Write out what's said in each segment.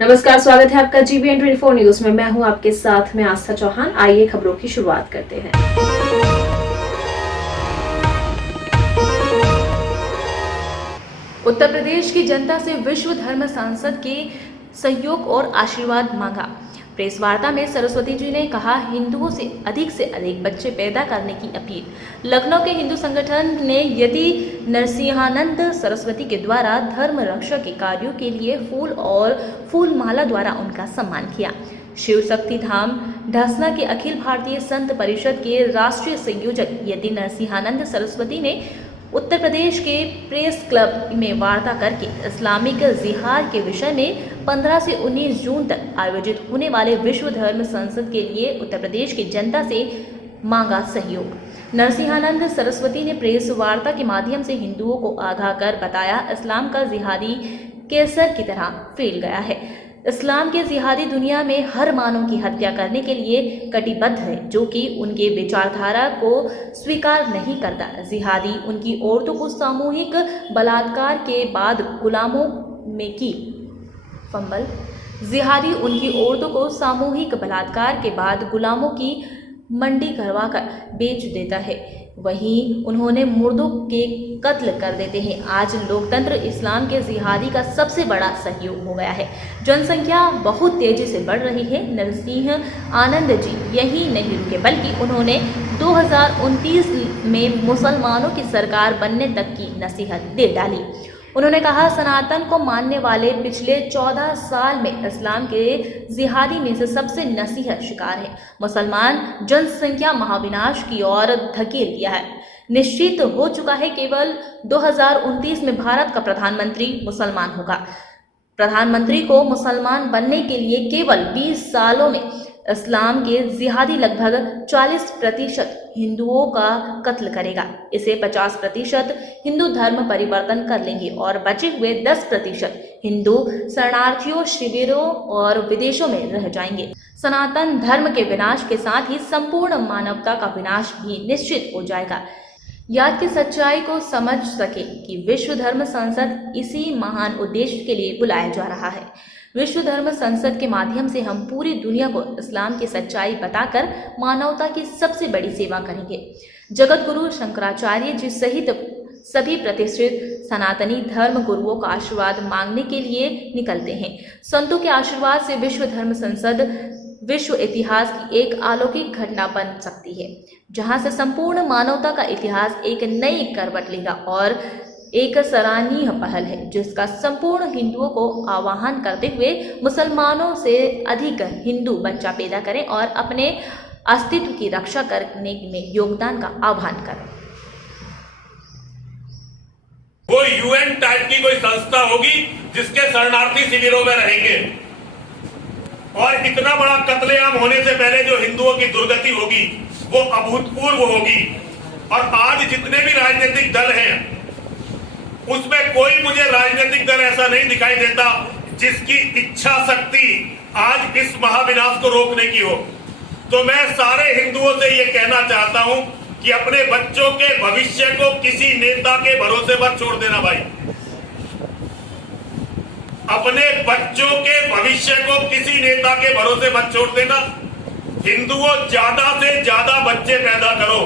नमस्कार, स्वागत है आपका GBN 24 न्यूज में। मैं हूं आपके साथ में आस्था चौहान। आइए खबरों की शुरुआत करते हैं। उत्तर प्रदेश की जनता से विश्व धर्म संसद के सहयोग और आशीर्वाद मांगा। प्रेस वार्ता में सरस्वती जी ने कहा, हिंदुओं से अधिक बच्चे पैदा करने की अपील। लखनऊ के हिंदू संगठन ने यति नरसिंहानंद सरस्वती के द्वारा धर्म रक्षा के कार्यों के लिए फूल और फूलमाला द्वारा उनका सम्मान किया। शिव शक्ति धाम ढसना के अखिल भारतीय संत परिषद के राष्ट्रीय संयोजक यति नरसिंहानंद सरस्वती ने उत्तर प्रदेश के प्रेस क्लब में वार्ता करके इस्लामिक जिहाद के विषय में 15 से 19 जून तक आयोजित होने वाले विश्व धर्म संसद के लिए उत्तर प्रदेश की जनता से मांगा सहयोग। नरसिंहानंद सरस्वती ने प्रेस वार्ता के माध्यम से हिंदुओं को आगाह कर बताया, इस्लाम का जिहादी कैंसर की तरह फैल गया है। इस्लाम के जिहादी दुनिया में हर मानव की हत्या करने के लिए कटिबद्ध है, जो कि उनके विचारधारा को स्वीकार नहीं करता। जिहादी उनकी औरतों को सामूहिक बलात्कार के बाद गुलामों में की फंबल जिहादी उनकी औरतों को सामूहिक बलात्कार के बाद गुलामों की मंडी करवाकर बेच देता है, वहीं उन्होंने मुर्दों के कत्ल कर देते हैं। आज लोकतंत्र इस्लाम के जिहादी का सबसे बड़ा सहयोग हो गया है। जनसंख्या बहुत तेजी से बढ़ रही है। नरसिंह आनंद जी यही नहीं रुके, बल्कि उन्होंने 2029 में मुसलमानों की सरकार बनने तक की नसीहत दे डाली। उन्होंने कहा, सनातन को मानने वाले पिछले 14 साल में इस्लाम के जिहादी में से सबसे नसीहत शिकार है। मुसलमान जनसंख्या महाविनाश की ओर धकेल दिया है। निश्चित हो चुका है, केवल 2029 में भारत का प्रधानमंत्री मुसलमान होगा। प्रधानमंत्री को मुसलमान बनने के लिए केवल 20 सालों में इस्लाम के जिहादी लगभग 40% हिंदुओं का कत्ल करेगा। इसे 50% हिंदू धर्म परिवर्तन कर लेंगे और बचे हुए 10% हिंदू शरणार्थियों शिविरों और विदेशों में रह जाएंगे। सनातन धर्म के विनाश के साथ ही संपूर्ण मानवता का विनाश भी निश्चित हो जाएगा। याद की सच्चाई को समझ सके कि विश्व धर्म संसद इसी महान उद्देश्य के लिए बुलाया जा रहा है। विश्व धर्म संसद के माध्यम से हम पूरी दुनिया को इस्लाम की सच्चाई बताकर मानवता की सबसे बड़ी सेवा करेंगे। जगत गुरु शंकराचार्य जी सहित सभी प्रतिष्ठित सनातनी धर्म गुरुओं का आशीर्वाद मांगने के लिए निकलते हैं। संतों के आशीर्वाद से विश्व धर्म संसद विश्व इतिहास की एक अलौकिक घटना बन सकती है, जहां से संपूर्ण मानवता का इतिहास एक नई करवट लेगा और एक सराहनीय पहल है, जिसका संपूर्ण हिंदुओं को आह्वान करते हुए मुसलमानों से अधिक हिंदू बच्चा पैदा करें और अपने अस्तित्व की रक्षा करने में योगदान का आह्वान करें। कोई UN टाइप की कोई संस्था होगी जिसके शरणार्थी शिविरों में रहेंगे और इतना बड़ा कत्लेआम होने से पहले जो हिंदुओं की दुर्गति होगी वो अभूतपूर्व होगी। और आज जितने भी राजनीतिक दल हैं उसमें कोई मुझे राजनीतिक दल ऐसा नहीं दिखाई देता जिसकी इच्छा शक्ति आज इस महाविनाश को रोकने की हो। तो मैं सारे हिंदुओं से ये कहना चाहता हूं कि अपने बच्चों के भविष्य को किसी नेता के भरोसे मत छोड़ देना भाई। अपने बच्चों के भविष्य को किसी नेता के भरोसे मत छोड़ देना। हिंदुओं, ज्यादा से ज्यादा बच्चे पैदा करो,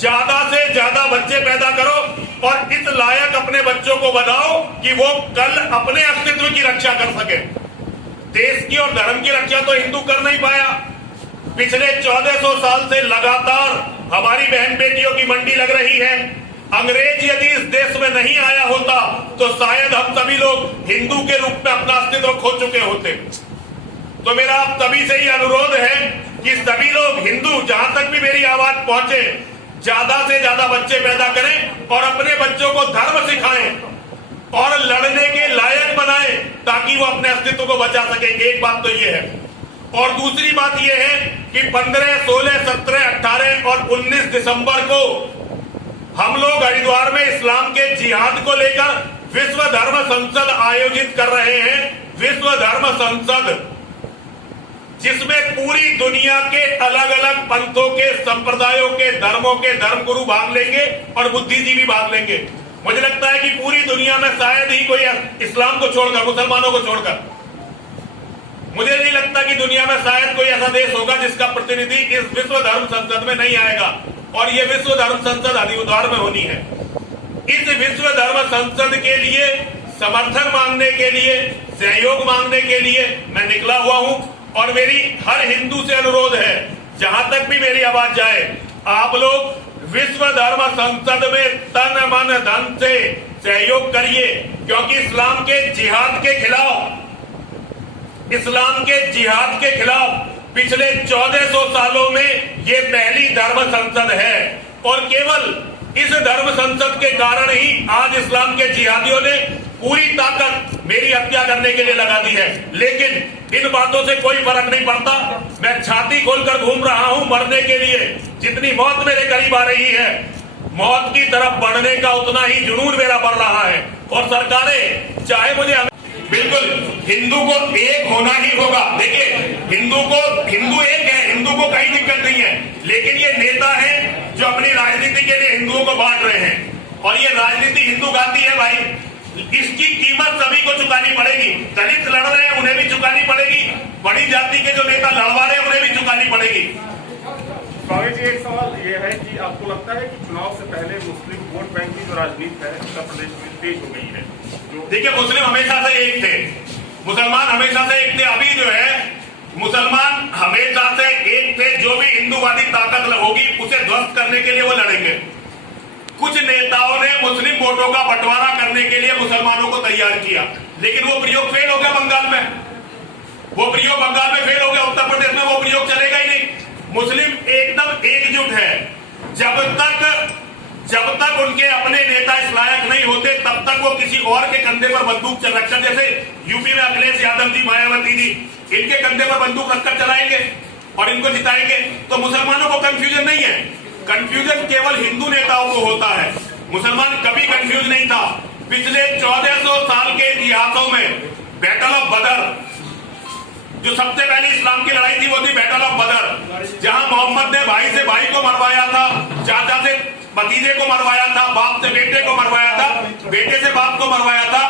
ज्यादा से ज्यादा बच्चे पैदा करो और इस लायक अपने बच्चों को बनाओ कि वो कल अपने अस्तित्व की रक्षा कर सके। देश की और धर्म की रक्षा तो हिंदू कर नहीं पाया। पिछले 1400 साल से लगातार हमारी बहन बेटियों की मंडी लग रही है। अंग्रेज यदि इस देश में नहीं आया होता तो शायद हम सभी लोग हिंदू के रूप में अपना अस्तित्व खो चुके होते। तो मेरा आप सभी से ही अनुरोध है कि सभी लोग हिंदू, जहां तक भी मेरी आवाज पहुंचे, ज्यादा से ज्यादा बच्चे पैदा करें और अपने बच्चों को धर्म सिखाएं और लड़ने के लायक बनाएं ताकि वो अपने अस्तित्व को बचा सकेंगे। एक बात तो ये है। और दूसरी बात ये है कि 15, 16, 17, 18 और 19 दिसंबर को हम लोग हरिद्वार में इस्लाम के जिहाद को लेकर विश्व धर्म संसद आयोजित कर रहे हैं। विश्व धर्म संसद जिसमें पूरी दुनिया के अलग अलग पंथों के, संप्रदायों के, धर्मों के धर्मगुरु भाग लेंगे और बुद्धिजीवी भाग लेंगे। मुझे लगता है कि पूरी दुनिया में शायद ही कोई इस्लाम को छोड़कर, मुसलमानों को छोड़कर, मुझे नहीं लगता कि दुनिया में शायद कोई ऐसा देश होगा जिसका प्रतिनिधि इस विश्व धर्म संसद में नहीं आएगा। और ये विश्व धर्म संसद हरिद्वार में होनी है। इस विश्व धर्म संसद के लिए समर्थन मांगने के लिए, सहयोग मांगने के लिए मैं निकला हुआ हूं। और मेरी हर हिंदू से अनुरोध है, जहां तक भी मेरी आवाज जाए, आप लोग विश्व धर्म संसद में तन मन धन से सहयोग करिए, क्योंकि इस्लाम के जिहाद के खिलाफ, इस्लाम के जिहाद के खिलाफ पिछले 1400 सालों में ये पहली धर्म संसद है। और केवल इस धर्म संसद के कारण ही आज इस्लाम के जिहादियों ने पूरी ताकत मेरी हत्या करने के लिए लगा दी है। लेकिन इन बातों से कोई फर्क नहीं पड़ता। मैं छाती खोलकर घूम रहा हूं मरने के लिए। जितनी मौत मेरे करीब आ रही है, मौत की तरफ बढ़ने का उतना ही जुनून मेरा बढ़ रहा है। और सरकारें चाहे मुझे, बिल्कुल हिंदू को एक होना ही होगा। देखिए, हिंदू एक है, हिंदू को कहीं दिक्कत नहीं है। लेकिन ये नेता हैं जो अपनी राजनीति के लिए हिंदुओं को बांट रहे हैं। और ये राजनीति हिंदू गांधी है भाई, इसकी कीमत सभी को चुकानी पड़ेगी। दलित लड़ रहे हैं, उन्हें भी चुकानी पड़ेगी। बड़ी जाति के जो नेता लड़वा रहे हैं, उन्हें भी चुकानी पड़ेगी। कांग्रेस जी, एक सवाल ये है कि आपको लगता है कि चुनाव से पहले मुस्लिम वोट बैंक की जो राजनीति है उत्तर प्रदेश में तेज हो गई है? देखिए, मुस्लिम हमेशा से एक थे, मुसलमान हमेशा से एक थे। अभी जो है मुसलमान हमेशा से एक थे। जो भी हिंदूवादी ताकत होगी उसे ध्वस्त करने के लिए वो लड़ेंगे। कुछ नेताओं ने मुस्लिम वोटों का बंटवारा करने के लिए मुसलमानों को तैयार किया, लेकिन वो प्रयोग फेल हो गया बंगाल में। वो प्रयोग बंगाल में फेल हो गया, उत्तर प्रदेश में वो प्रयोग चलेगा ही नहीं। मुस्लिम एकदम एकजुट है। जब तक उनके अपने नेता इस लायक नहीं होते, तब तक वो किसी और के कंधे पर बंदूक रखकर, जैसे यूपी में अखिलेश यादव जी, मायावती जी, इनके कंधे पर बंदूक रखकर चलाएंगे और इनको जिताएंगे। तो मुसलमानों को कंफ्यूजन नहीं है। कंफ्यूजन केवल हिंदू नेताओं को होता है। मुसलमान कभी कंफ्यूज नहीं था। पिछले 1400 साल के इतिहासों में बैटल ऑफ बदर, जो सबसे पहली इस्लाम की लड़ाई थी, वो थी बैटल ऑफ बदर, जहां मोहम्मद ने भाई से भाई को मरवाया था, चाचा से भतीजे को मरवाया था, बाप से बेटे को मरवाया था, बेटे से बाप को मरवाया था।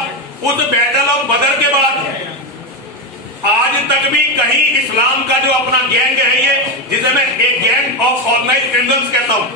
उस बैटल ऑफ बदर के बाद आज तक भी कहीं इस्लाम का जो अपना गैंग है, ये जिसे मैं एक गैंग ऑफ ऑर्गेनाइज्ड क्रिमिनल्स कहता हूं,